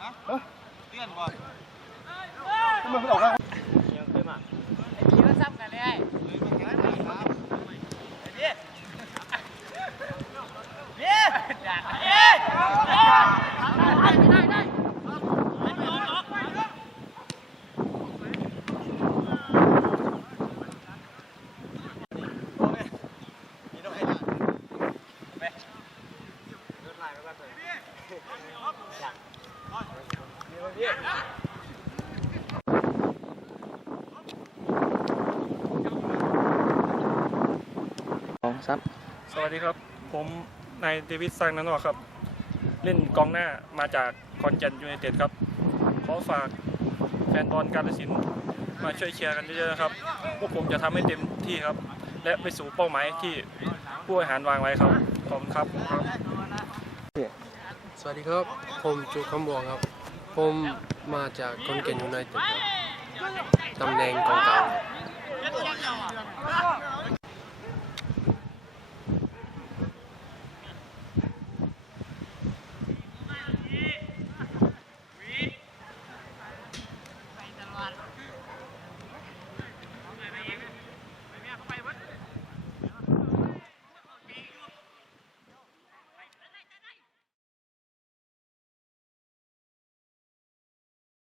Hả? Tiền rồi. Không mình có đổ ra. Nhiều Yeah. ของซับสวัสดีครับ ผมนายเดวิดซังนันวครับ เล่นกองหน้ามาจากคอนเจนยูไนเต็ดครับ ขอฝากแฟนบอลการศิลป์มาช่วยเชียร์กันเยอะๆครับ พวกผมจะทำให้เต็มที่ครับ และไปสู่เป้าหมายที่ผู้บริหารวางไว้ครับ ขอบคุณครับ สวัสดีครับ ผมจูคำบวงครับ ผมมาจากคนเกนยูไนเต็ดตำแหน่งกองกลาง